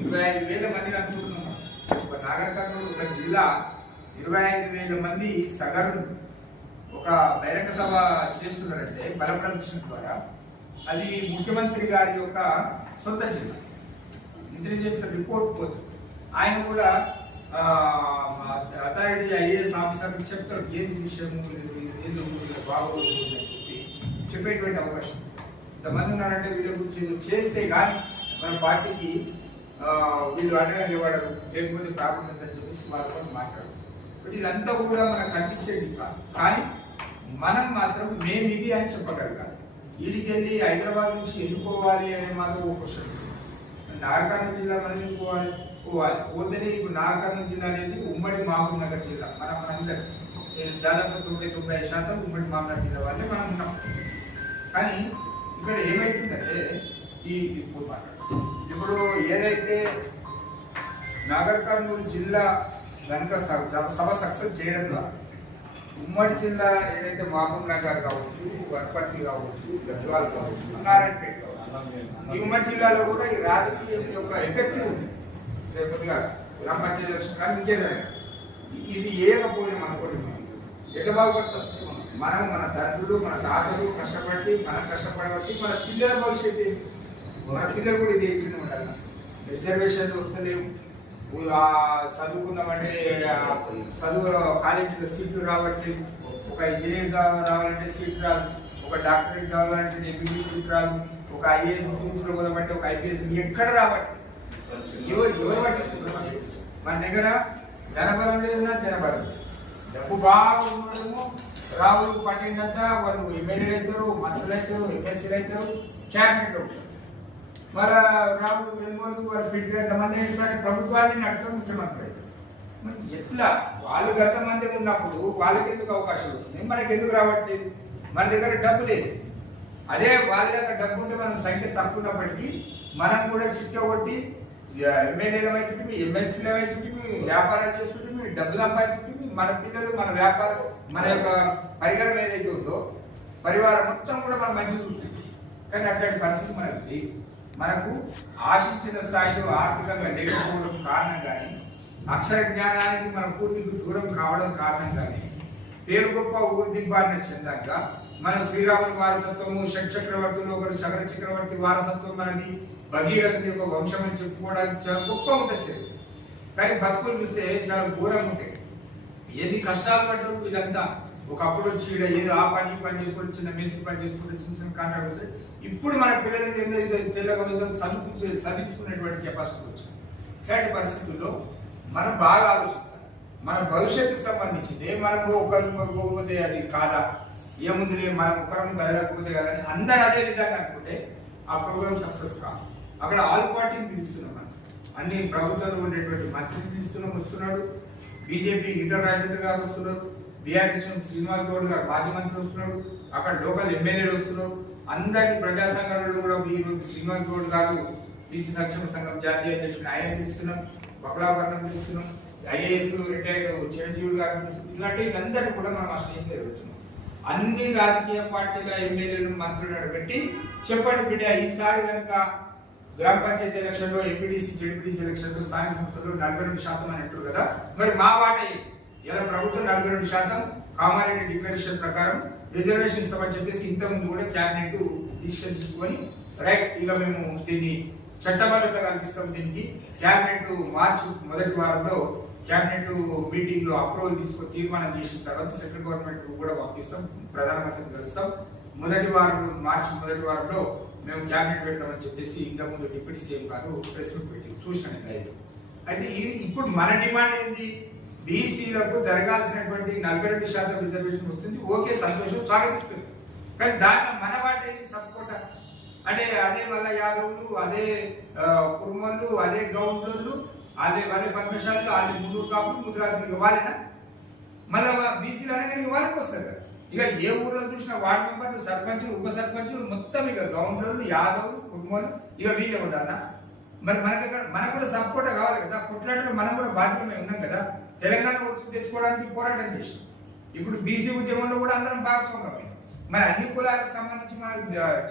ఇరవై ఐదు వేల మందిని అనుకుంటున్నాం. ఒక నాగర్ ఒక జిల్లా ఇరవై ఐదు వేల మంది సగరులు ఒక బహిరంగ సభ చేస్తున్నారంటే బల ప్రదర్శన ద్వారా అది ముఖ్యమంత్రి గారి యొక్క సొంత జిల్లా. ఇంటెలిజెన్స్ రిపోర్ట్ పోతుంది ఆయన కూడా అథారిటీ ఐఏఎస్ ఆఫీసర్కి చెప్తారు ఏది విషయం ఏదో బాగోదు అని చెప్పి చెప్పేటువంటి అవకాశం. ఇంతమంది ఉన్నారంటే వీళ్ళ గురించి చేస్తే కానీ మన పార్టీకి వీళ్ళు అడగాలి వాడు లేకపోతే ప్రాబ్లం ఉందని చెప్పేసి వాళ్ళతో మాట్లాడరు. బట్ ఇదంతా కూడా మనకు కనిపించేది కాదు కానీ మనం మాత్రం మేము ఇది అని చెప్పగలగాలి. వీడికి వెళ్ళి హైదరాబాద్ నుంచి ఎన్నుకోవాలి అనే మాత్రం ఒక క్వశ్చన్ నాగర్కర్నూలు జిల్లా మనం ఎన్నుకోవాలి? పోవాలి. పోతేనే ఇప్పుడు నాగర్కర్నూలు జిల్లా అనేది ఉమ్మడి మహబూబ్ నగర్ జిల్లా. మనం మనందరం. దాదాపు తొంభై తొంభై శాతం ఉమ్మడి మహబూబ్ నగర్ జిల్లా వాళ్ళే మనం ఉన్నాం. కానీ ఇక్కడ ఏమైతుందంటే నాగర్ కర్నూలు జిల్లా కనుక సభ సక్సెస్ చేయడం ద్వారా ఉమ్మడి జిల్లా ఏదైతే మహబూబ్ నగర్ కావచ్చు వనపర్తి కావచ్చు గద్వాల్ కావచ్చు నారాయణపేట కావచ్చు ఈ ఉమ్మడి జిల్లాలో కూడా ఈ రాజకీయం యొక్క ఎఫెక్ట్ ఉంది. కొద్దిగా గ్రామ పంచాయతీ కానీ ఇంకేదైనా ఇది ఏకపోయినాం అనుకోండి మనం. ఎట్లా బాగుపడతాం? మనం మన తండ్రులు మన తాతలు కష్టపడి మనం కష్టపడబట్టి మన పిల్లల భవిష్యత్తు ఏంటి? మన పిల్లలు కూడా ఇది ఎట్లా ఉండాలి. రిజర్వేషన్లు వస్తలేవు. చదువుకుందామంటే చదువు కాలేజీలో సీట్లు రావట్లేదు ఒక ఇంజనీర్ రావాలంటే సీట్ రాదు ఒక డాక్టరేట్ కావాలంటే ఎంబీబీ సీట్ రాదు ఒక ఐఏఎస్ సీట్స్లో పోదామంటే ఒక ఐపీఎస్ ఎక్కడ రావట్లేదు ఎవరు ఎవరు పట్టించుకుంటారు? మన దగ్గర జనబలం లేదన్నా జనబలం. డబ్బు బాగా ఉండడము రాహుల్ పట్టిందంతా వాళ్ళు ఎమ్మెల్యేలు అవుతారు మంత్రులు అవుతారు ఎమ్మెల్సీలు అవుతారు క్యాబినెట్ అవుతారు. మరి రాహుల్ వెలుగోలు వారు ఫిట్ ఎంతమంది సరే ప్రభుత్వాన్ని నడుపుతారు ముఖ్యమంత్రి ఎట్లా? వాళ్ళు గంతమంది ఉన్నప్పుడు వాళ్ళకి ఎందుకు అవకాశాలు వస్తున్నాయి? మనకి ఎందుకు రావట్లేదు? మన దగ్గర డబ్బు లేదు. అదే వాళ్ళ దగ్గర డబ్బు ఉంటే మన సంఖ్య తక్కువ ఉన్నప్పటికీ మనం కూడా చిక్కగొట్టి ఎమ్మెల్యేల వైపు ఎమ్మెల్సీల వైపు వ్యాపారాలు చేస్తుంటే డబ్బు సంపాదిస్తుంటే మన పిల్లలు మన వ్యాపారం మన యొక్క పరికరం ఏదైతే ఉందో పరివారం మొత్తం కూడా మనం మంచిగా చూస్తుంది కానీ అట్లాంటి పరిస్థితి మనకు లేదు. మనకు ఆశించిన స్థాయిలో ఆర్థికంగా లేకపోవడం కారణం కానీ అక్షర జ్ఞానానికి మన పూర్తికి దూరం కావడం కారణం కానీ పేరు గొప్ప ఊర్దింపాడిన చెందాక మన శ్రీరాముని వారసత్వము షట్ చక్రవర్తులు ఒకరు శకర చక్రవర్తి వారసత్వం మనది భగీరథుని యొక్క వంశం అని చెప్పుకోవడానికి చాలా గొప్ప ఉంటుంది చరిత్ర. కానీ బతుకులు చూస్తే చాలా ఘోరంగా ఉంటాయి ఎన్ని కష్టాలు పడ్డారు వీళ్ళంతా ఒకప్పుడు వచ్చి ఈడ ఏదో ఆ పని పని చేసుకొని చిన్న మేస్త్రి పని చేసుకుంటే చిన్న చిన్న కాంట్రాక్ట్ అవుతుంది. ఇప్పుడు మన పిల్లలకి ఏందో ఏదో తెల్లగా చదువు చదివించుకునేటువంటి కెపాసిటీ వచ్చింది. ఇలాంటి పరిస్థితుల్లో మనం బాగా ఆలోచించాలి. మన భవిష్యత్తుకు సంబంధించింది మనం ఒకరు పోకపోతే అది కాదా? ఏముంది మనం ఒకరం కదలకపోతే కదా అని అందరు అదే విధంగా అనుకుంటే ఆ ప్రోగ్రామ్ సక్సెస్ కాదు. అక్కడ ఆల్ పార్టీని పిలుస్తున్నాం మనం. అన్ని ప్రభుత్వంలో ఉండేటువంటి మంత్రిని పిలుస్తున్నాం వస్తున్నాడు. బీజేపీ ఇంటర్ రాజేంద్ర గారు వస్తున్నారు. బీఆర్ఎస్ శ్రీనివాస్ గౌడ్ గారు మాజీ మంత్రి వస్తున్నాడు. అక్కడ లోకల్ ఎమ్మెల్యేలు వస్తున్నారు. అందరి ప్రజా సంఘాలలో కూడా ఈ రోజు శ్రీనివాస్ గౌడ్ గారు బీసీ సంక్షేమ సంఘం జాతీయ అధ్యక్షుడు ఆయన పిలుస్తున్నాం బకులాభరణం పిలుస్తున్నాం ఐఏఎస్ రిటైర్డ్ చిరంజీవి గారు పిలుస్తున్నాం ఇట్లాంటి వీళ్ళందరూ కూడా మనం ఆ స్టేజ్ జరుగుతున్నాం అన్ని రాజకీయ పార్టీల ఎమ్మెల్యేలను మంత్రులు పెట్టి చెప్పండి బిడ్డ ఈసారి కనుక గ్రామ పంచాయతీ ఎలక్షన్లో ఎంపీటీసీ జెడ్పీటీసీ స్థానిక సంస్థల్లో నలభై రెండు శాతం అని అంటారు కదా. మరి మా వాట ఏంటి? ఇలా ప్రభుత్వం నలభై రెండు శాతం కామారెడ్డి డిక్లరేషన్ ప్రకారం రిజర్వేషన్ ఇస్తామని చెప్పేసి ఇంత ముందు కూడా క్యాబినెట్ డిసిషన్ తీసుకొని రైట్ ఇక మేము దీన్ని చట్టబద్ధత కల్పిస్తాం దీనికి. క్యాబినెట్ మార్చి మొదటి వారంలో క్యాబినెట్ మీటింగ్లో అప్రూవల్ తీసుకొని తీర్మానం చేసిన తర్వాత సెంట్రల్ గవర్నమెంట్ కూడా పంపిస్తాం ప్రధానమంత్రిని కలుస్తాం. మొదటి వారంలో మార్చి మొదటి వారంలో మేము క్యాబినెట్ పెడతామని చెప్పేసి ఇంతకుముందు డిప్యూటీ సీఎం గారు ప్రెస్ మీట్ పెట్టి సూచన అయితే ఇప్పుడు మన డిమాండ్ ఏంటి బీసీలకు జరగాల్సినటువంటి నలభై రెండు శాతం రిజర్వేషన్ వస్తుంది. ఓకే సంతోషం స్వాగతిస్తుంది కానీ దాంట్లో మన వాటి సపోర్ట్ అంటే అదే వల్ల యాదవులు అదే కుర్మలు అదే గౌండ్లు అదే అదే పద్మశాలు అదే ముందు కాపులు ముద్రాజులు వాళ్ళేనా? మళ్ళీ బీసీలు అనగానే ఇక వాళ్ళకి వస్తారు కదా. ఇక ఏ ఊర్లో చూసిన వార్డు మెంబర్లు సర్పంచులు ఉప సర్పంచులు మొత్తం ఇక గౌండ్లు యాదవులు కుర్మలు ఇక వీళ్ళే ఉండాలన్నా మరి మనకి మనకు కూడా సపోర్ట్ కావాలి కదా. కొట్లాడలో మనం కూడా బాధ్యమే ఉన్నాం కదా. తెలంగాణ వచ్చి తెచ్చుకోవడానికి పోరాటం చేసాం ఇప్పుడు బీసీ ఉద్యమంలో కూడా అందరం భాగస్వామ్యం మరి అన్ని కులాలకు సంబంధించి మన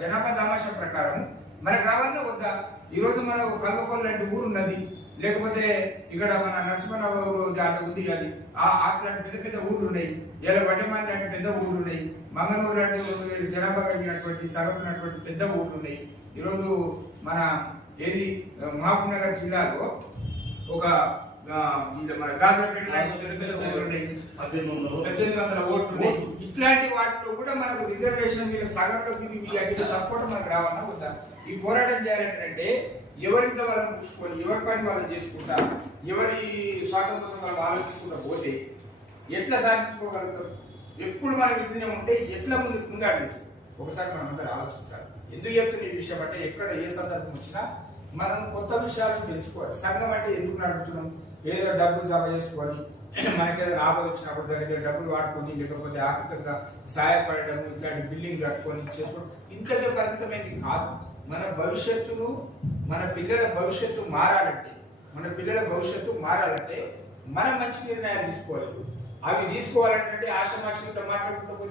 జనాభా దామాషా ప్రకారం మనకు రావాలన్నా వద్దా? ఈరోజు మన కల్వకొల్లు లాంటి ఊరు ఉన్నది. లేకపోతే ఇక్కడ మన నరసింహరావు అట్లా ఉంది అది. ఆ అట్లాంటి పెద్ద పెద్ద ఊర్లు ఉన్నాయి. ఇలా వడ్డమాన్ లాంటి పెద్ద ఊర్లు ఉన్నాయి. మంగళూరు లాంటి జనాభా కలిగినటువంటి సగటునటువంటి పెద్ద ఊర్లు ఉన్నాయి. ఈరోజు మన ఏది? మహబూబ్ నగర్ జిల్లాలో ఒక మన ఉన్నాయి పద్దెనిమిది వందల ఓట్లు ఉన్నాయి. ఇట్లాంటి వాటిలో కూడా మనకు రిజర్వేషన్ మీద సగంలో సపోర్ట్ మనకు రావాలన్నా వద్దా ఈ పోరాటం చేయాలంటే ఎవరింట్లో వాళ్ళని పుచ్చుకొని ఎవరి పని వాళ్ళు చేసుకుంటా ఎవరి స్వార్థం కోసం వాళ్ళు ఆలోచించుకుంటా పోతే ఎట్లా సాధించుకోగలుగుతారు? ఎప్పుడు మనం ఇట్లనే ఉంటే ఎట్లా ముందు ముందాడు ఒకసారి మనం అందరూ ఆలోచించాలి. ఎందుకు చెప్తున్న ఈ విషయం అంటే ఎక్కడ ఏ సందర్భం వచ్చినా మనం కొత్త విషయాలు తెలుసుకోవాలి. సంఘం అంటే ఎందుకు నడుపుతున్నాం? ఏదో డబ్బులు జమ చేసుకొని మనకేదో ఆపద వచ్చినప్పుడు దగ్గర డబ్బులు వాడుకొని లేకపోతే ఆర్థికంగా సహాయపడడం ఇట్లాంటి బిల్డింగ్ కట్టుకొని చేసుకోవడం ఇంతకే పరిమితమైంది కాదు. మన భవిష్యత్తును మన పిల్లల భవిష్యత్తు మారాలంటే మన పిల్లల భవిష్యత్తు మారాలంటే మనం మంచి నిర్ణయాలు తీసుకోవాలి. అవి తీసుకోవాలంటే ఆశమాషితో మాట్లాడుకుంటూ